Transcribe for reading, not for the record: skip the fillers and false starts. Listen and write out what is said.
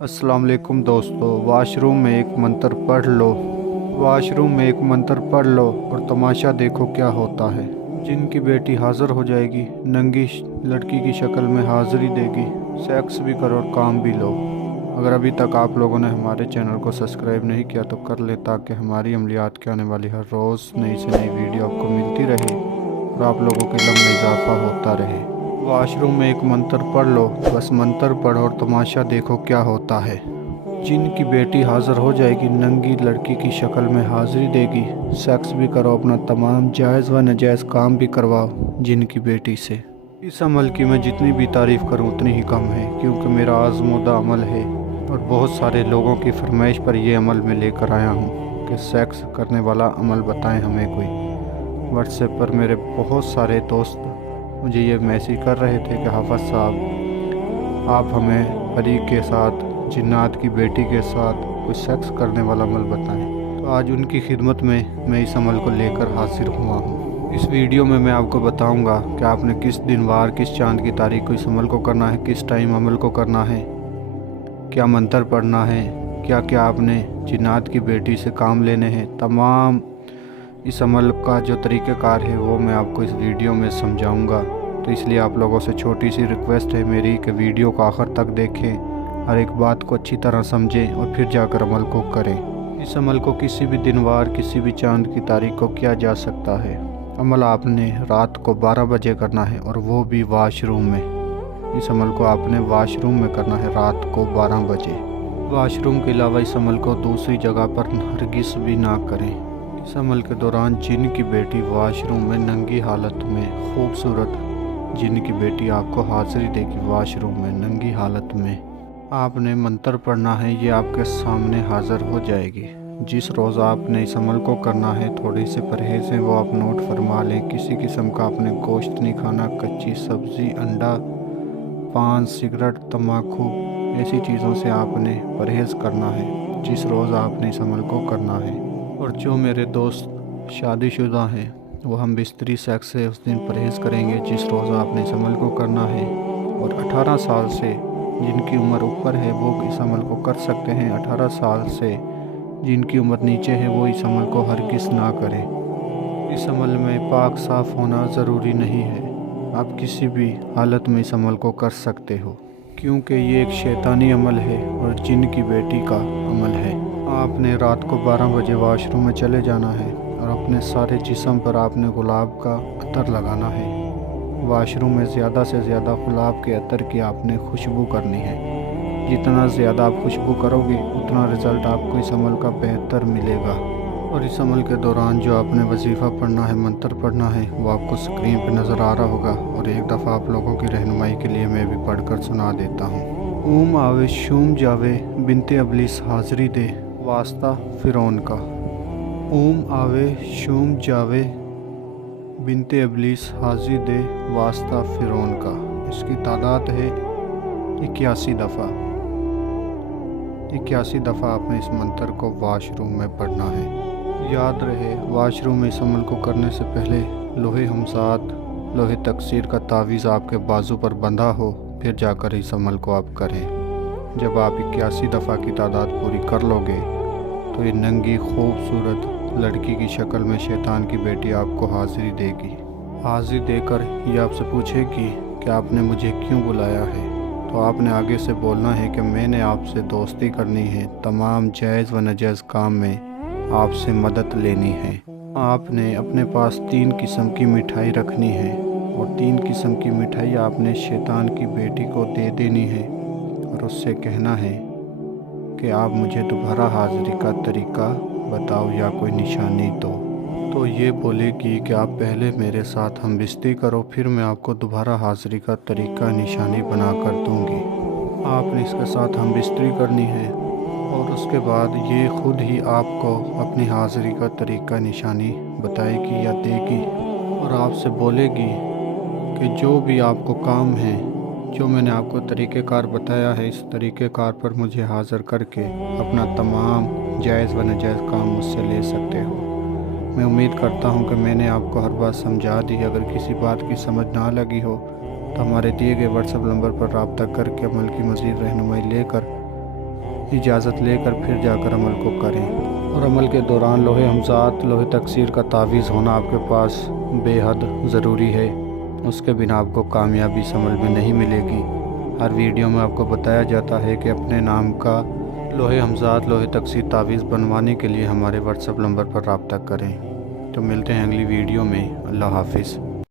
अस्सलाम वालेकुम दोस्तों। वॉशरूम में एक मंत्र पढ़ लो। वॉशरूम में एक मंत्र पढ़ लो और तमाशा देखो क्या होता है। जिनकी बेटी हाजिर हो जाएगी, नंगी लड़की की शक्ल में हाजिरी देगी। सेक्स भी करो और काम भी लो। अगर अभी तक आप लोगों ने हमारे चैनल को सब्सक्राइब नहीं किया तो कर ले, ताकि हमारी अमलियात के आने वाली हर रोज़ नई से नई वीडियो आपको मिलती रहे और आप लोगों के इल्म में इजाफा होता रहे। वॉशरूम में एक मंत्र पढ़ लो, बस मंत्र पढ़ो और तमाशा देखो क्या होता है। जिनकी बेटी हाजिर हो जाएगी, नंगी लड़की की शक्ल में हाजिरी देगी। सेक्स भी करो, अपना तमाम जायज़ व नाजायज़ काम भी करवाओ जिनकी बेटी से। इस अमल की मैं जितनी भी तारीफ़ करूं उतनी ही कम है, क्योंकि मेरा आज़मूदा अमल है और बहुत सारे लोगों की फरमाइश पर यह अमल मैं लेकर आया हूं कि सेक्स करने वाला अमल बताएं हमें कोई। व्हाट्सएप पर मेरे बहुत सारे दोस्त मुझे ये मैसेज कर रहे थे कि हाफ़िज़ साहब, आप हमें परी के साथ, जिन्नात की बेटी के साथ कोई सेक्स करने वाला अमल बताएं। तो आज उनकी खिदमत में मैं इस अमल को लेकर हाजिर हुआ हूँ। इस वीडियो में मैं आपको बताऊंगा कि आपने किस दिन वार, किस चांद की तारीख को इस अमल को करना है, किस टाइम अमल को करना है, क्या मंत्र पढ़ना है, क्या क्या आपने जिन्नात की बेटी से काम लेने हैं। तमाम इस अमल का जो तरीक़ाकार है वो मैं आपको इस वीडियो में समझाऊंगा। तो इसलिए आप लोगों से छोटी सी रिक्वेस्ट है मेरी कि वीडियो को आखिर तक देखें, हर एक बात को अच्छी तरह समझें और फिर जाकर अमल को करें। इस अमल को किसी भी दिन वार, किसी भी चांद की तारीख को किया जा सकता है। अमल आपने रात को 12 बजे करना है और वो भी वॉशरूम में। इस अमल को आपने वॉशरूम में करना है रात को 12 बजे। वॉशरूम के अलावा इस अमल को दूसरी जगह पर हरगिज़ भी ना करें। इस अमल के दौरान जिन की बेटी वॉशरूम में नंगी हालत में, खूबसूरत जिन की बेटी आपको हाजिरी देगी वॉशरूम में नंगी हालत में, आपने मंत्र पढ़ना है। ये आपके सामने हाजिर हो जाएगी। जिस रोज़ आपने इस अमल को करना है, थोड़ी सी परहेज़ है वो आप नोट फरमा लें। किसी किस्म का आपने गोश्त नहीं खाना, कच्ची सब्ज़ी, अंडा, पान, सिगरेट, तम्बाकू, ऐसी चीज़ों से आपने परहेज़ करना है जिस रोज़ आपने इस अमल को करना है। और जो मेरे दोस्त शादीशुदा हैं वो हम बिस्तरी सेक्स से उस दिन परहेज़ करेंगे जिस रोज़ आपने इस अमल को करना है। और 18 साल से जिनकी उम्र ऊपर है वो इस अमल को कर सकते हैं। 18 साल से जिनकी उम्र नीचे है वो इस अमल को हरगिज़ ना करें। इस अमल में पाक साफ़ होना ज़रूरी नहीं है। आप किसी भी हालत में इस अमल को कर सकते हो, क्योंकि ये एक शैतानी अमल है और जिन की बेटी का अमल है। आपने रात को 12 बजे वॉशरूम में चले जाना है और अपने सारे जिस्म पर आपने गुलाब का अतर लगाना है। वॉशरूम में ज़्यादा से ज़्यादा गुलाब के अतर की आपने खुशबू करनी है। जितना ज़्यादा आप खुशबू करोगे उतना रिज़ल्ट आपको इस अमल का बेहतर मिलेगा। और इस अमल के दौरान जो आपने वजीफ़ा पढ़ना है, मंत्र पढ़ना है, वो आपको स्क्रीन पर नज़र आ रहा होगा। और एक दफ़ा आप लोगों की रहनुमाई के लिए मैं भी पढ़कर सुना देता हूँ। ऊम आवे शूम जावे बिनते अबलीस हाज़री दे वास्ता फ़िरौन का। ऊम आवे शूम जावे बिनते अबलीस हाज़री दे वास्ता फ़िरौन का। इसकी तादाद है 81 दफ़ा। 81 दफ़ा आपने इस मंत्र को वॉशरूम में पढ़ना है। याद रहे, वॉशरूम में इस अमल को करने से पहले लोहे हमसात, लोहे तकसीर का तावीज़ आपके बाजू पर बंधा हो, फिर जाकर इस अमल को आप करें। जब आप 81 दफ़ा की तादाद पूरी कर लोगे तो ये नंगी खूबसूरत लड़की की शक्ल में शैतान की बेटी आपको हाज़िरी देगी। हाज़िर देकर ये आपसे पूछेगी कि आपने मुझे क्यों बुलाया है। तो आपने आगे से बोलना है कि मैंने आपसे दोस्ती करनी है, तमाम जायज़ व नाजायज़ काम में आपसे मदद लेनी है। आपने अपने पास 3 किस्म की मिठाई रखनी है और 3 किस्म की मिठाई आपने शैतान की बेटी को दे देनी है और उससे कहना है कि आप मुझे दोबारा हाज़िरी का तरीका बताओ या कोई निशानी दो। तो ये बोलेगी कि आप पहले मेरे साथ हम बिस्ती करो, फिर मैं आपको दोबारा हाज़िरी का तरीका निशानी बना कर दूँगी। आपने इसके साथ हम बिस्ती करनी है और उसके बाद ये ख़ुद ही आपको अपनी हाज़िरी का तरीका निशानी बताएगी या देगी और आपसे बोलेगी कि जो भी आपको काम है, जो मैंने आपको तरीक़ेकार बताया है, इस तरीक़ेकार पर मुझे हाज़िर करके अपना तमाम जायज़ व नाजायज़ काम मुझसे ले सकते हो। मैं उम्मीद करता हूँ कि मैंने आपको हर बात समझा दी। अगर किसी बात की समझ ना लगी हो तो हमारे दिए गए व्हाट्सएप नंबर पर रब्ता करके अमल की मज़ीद रहनुमाई लेकर इजाज़त लेकर फिर जाकर अमल को करें। और अमल के दौरान लोहे हमज़ात, लोहे तकसीर का तावीज़ होना आपके पास बेहद ज़रूरी है। उसके बिना आपको कामयाबी समझ में नहीं मिलेगी। हर वीडियो में आपको बताया जाता है कि अपने नाम का लोहे हमज़ात, लोहे तकसीर तावीज़ बनवाने के लिए हमारे व्हाट्सएप नंबर पर रब्ता करें। तो मिलते हैं अगली वीडियो में। अल्लाह हाफिज़।